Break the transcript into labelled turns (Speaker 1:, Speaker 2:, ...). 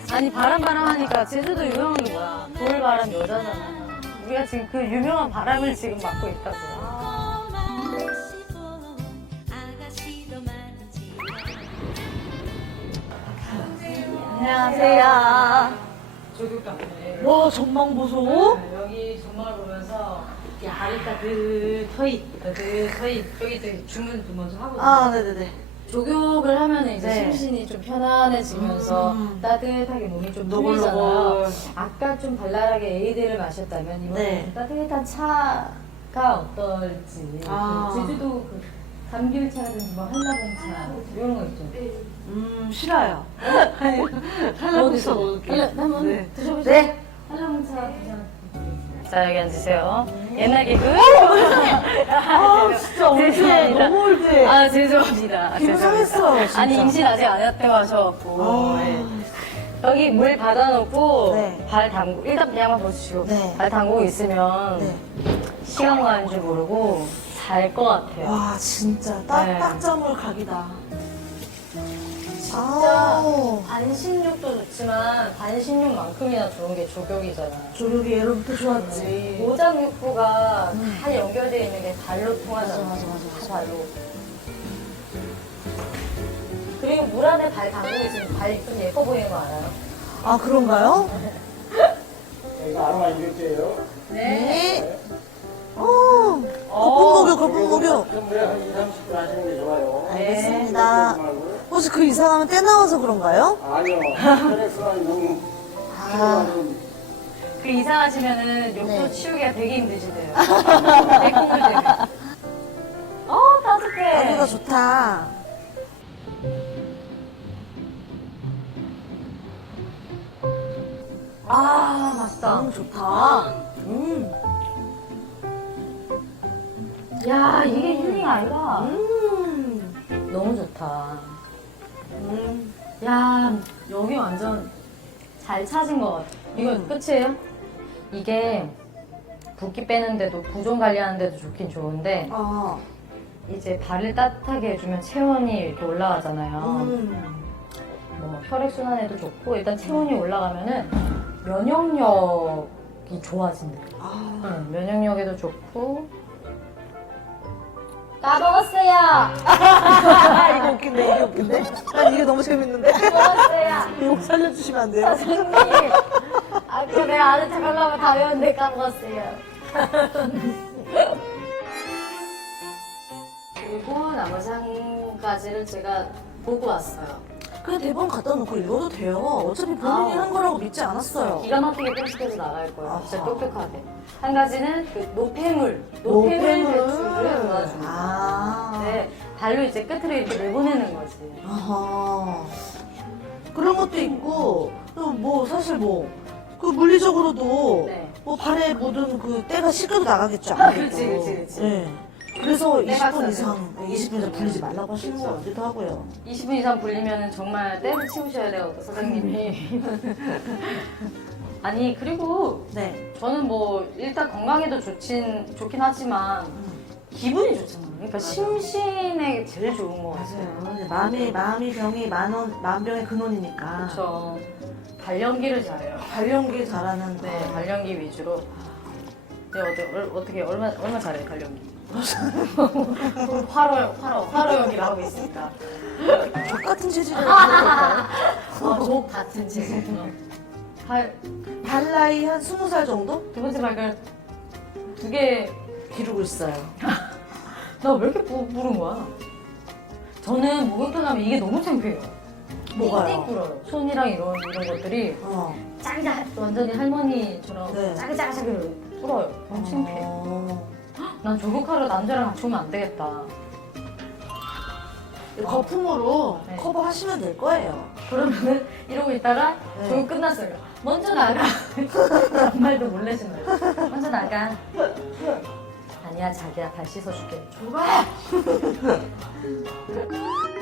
Speaker 1: 아니 바람 하니까 제주도 유명한 게 뭐야? 돌바람 여자잖아. 우리가 지금 그 유명한 바람을 지금 맡고 있다고요. 안녕하세요. 조교 카페.
Speaker 2: 와, 전망 보소.
Speaker 1: 여기 전망을 보면서 발이 따뜻허이 여기 주문 좀 먼저 하거든요.
Speaker 2: 아, 네네네.
Speaker 1: 조교를 하면 이제
Speaker 2: 네.
Speaker 1: 심신이 좀 편안해지면서 따뜻하게 몸이 좀 풀리잖아요.
Speaker 2: 노골노골.
Speaker 1: 아까 좀 발랄하게 에이드를 마셨다면 이번에
Speaker 2: 네.
Speaker 1: 따뜻한 차가 어떨지.
Speaker 2: 아.
Speaker 1: 그 제주도 그 감귤차라든지 뭐 한라봉차 이런 거 있죠.
Speaker 2: 싫어요.
Speaker 1: 어디서
Speaker 2: 먹을게요.
Speaker 1: 한번
Speaker 2: 네.
Speaker 1: 드셔보세요.
Speaker 2: 네.
Speaker 1: 한라봉차 그냥. 자 여기 앉으세요. 옛날 개그.
Speaker 2: 아, 진짜 올드해.
Speaker 1: 죄송합니다.
Speaker 2: 너무 올드해.
Speaker 1: 아 죄송합니다.
Speaker 2: 기분 상했어요, 진짜.
Speaker 1: 아니 임신 아직 안 했다고 하셔갖고.
Speaker 2: 아.
Speaker 1: 네. 여기 물 받아놓고
Speaker 2: 네.
Speaker 1: 발 담고 일단 그냥만 보시고
Speaker 2: 네.
Speaker 1: 발 담그고 있으면
Speaker 2: 네.
Speaker 1: 시간 가는 줄 모르고 잘 것 같아요.
Speaker 2: 와, 진짜
Speaker 1: 네.
Speaker 2: 딱잠을 각이다.
Speaker 1: 진짜
Speaker 2: 아우.
Speaker 1: 반신욕도 좋지만 반신욕만큼이나 좋은 게 조격이잖아요.
Speaker 2: 조력이 예로부터 좋았지.
Speaker 1: 오장육부가 다 연결되어 있는 게 발로 통하잖아요.
Speaker 2: 맞아.
Speaker 1: 다 발로. 그리고 물 안에 발 담그고 있으면 발이 좀 예뻐 보이는 거 알아요?
Speaker 2: 아, 그런가요?
Speaker 3: 이거 아로마 인격제예요.
Speaker 2: 네. 거품 먹여.
Speaker 3: 그럼 한 2, 30분 하시는 게 좋아요.
Speaker 2: 알겠습니다.
Speaker 3: 말고.
Speaker 2: 혹시 그 이상하면 때 나와서 그런가요?
Speaker 3: 아니요. 스트레스가 너무 필요하는
Speaker 1: 그 이상하시면은 욕도
Speaker 2: 네.
Speaker 1: 치우기가 되게 힘드시대요. 내콩을 되게. 따뜻해.
Speaker 2: 따뜻가 좋다.
Speaker 1: 아, 맛있다.
Speaker 2: 좋다.
Speaker 1: 야, 이게 힐링 아니라.
Speaker 2: 음.
Speaker 1: 너무 좋다. 야, 여기 완전 잘 찾은 것 같아. 이거 끝이에요? 이게 붓기 빼는데도 부종 관리하는데도 좋긴 좋은데
Speaker 2: 아.
Speaker 1: 이제 발을 따뜻하게 해주면 체온이 이렇게 올라가잖아요. 뭐 혈액순환에도 좋고 일단 체온이 올라가면은 면역력이 좋아진대요.
Speaker 2: 아.
Speaker 1: 면역력에도 좋고 까먹었어요.
Speaker 2: 이거 웃긴데, 이게 웃긴데? 난 이게 너무 재밌는데?
Speaker 1: 까먹었어요.
Speaker 2: 이거 살려주시면 안 돼요?
Speaker 1: 선생님. 아, 그거 내가 아는 척 하려고 다 외웠는데 까먹었어요. 그리고 나머지 한 가지를 제가 보고 왔어요.
Speaker 2: 그냥 대본 갖다 놓고 읽어도 돼요. 어차피 본인이 한 거라고 믿지 않았어요.
Speaker 1: 기가 막히게 편집해서 나갈 거예요. 진짜
Speaker 2: 아하.
Speaker 1: 똑똑하게. 한 가지는 그 노폐물 배출을 도와줍니다.
Speaker 2: 아.
Speaker 1: 네, 발로 이제 끝으로 이렇게 내보내는 거지.
Speaker 2: 아하. 그런 것도 있고, 또 뭐, 사실 뭐, 그 물리적으로도,
Speaker 1: 네.
Speaker 2: 뭐, 발에 묻은 그 때가 씻겨도 나가겠죠. 아무래도.
Speaker 1: 그치.
Speaker 2: 네. 그래서
Speaker 1: 때
Speaker 2: 20분
Speaker 1: 봤어요.
Speaker 2: 이상, 20분 이상 불리지 말라고 하시는 거 같기도 하고요.
Speaker 1: 20분 이상 불리면 정말 때를 치우셔야 돼요, 또 사장님이. 아니, 그리고
Speaker 2: 네.
Speaker 1: 저는 뭐 일단 건강에도 좋긴 하지만 기분이 좋잖아요. 그러니까 심신에 제일 좋은 거 같아요.
Speaker 2: 맞아요. 근데 마음이 병이 만병의 근원이니까.
Speaker 1: 그렇죠. 발연기를 잘해요.
Speaker 2: 발연기 잘하는.
Speaker 1: 네, 발연기 위주로. 네, 어떻게 얼마 잘해요, 발연기? 화로 연기를 하고 있습니다.
Speaker 2: 족 같은 체질을 가지고
Speaker 1: 족 같은 체질.
Speaker 2: 발 나이 한 20살 정도?
Speaker 1: 두 번째 발걸 두 개.
Speaker 2: 기르고 있어요.
Speaker 1: 나 왜 이렇게 부른 거야? 저는 목욕탕 가면 이게 너무 창피해요.
Speaker 2: 뭐가요?
Speaker 1: 띡띡 불어요. 손이랑 이런 것들이 짱짱 완전히 할머니처럼
Speaker 2: 네.
Speaker 1: 짜글짜글하게 불어요. 너무 창피해. 난 조국하러 남자랑 같이 오면 안 되겠다.
Speaker 2: 거품으로
Speaker 1: 네.
Speaker 2: 커버하시면 될 거예요.
Speaker 1: 그러면은 이러고 있다가
Speaker 2: 네.
Speaker 1: 조국 끝났어요. 먼저 나가. 아무 말도 몰래 신어요. 먼저 나가. 아니야 자기야 발 씻어줄게. 줘봐.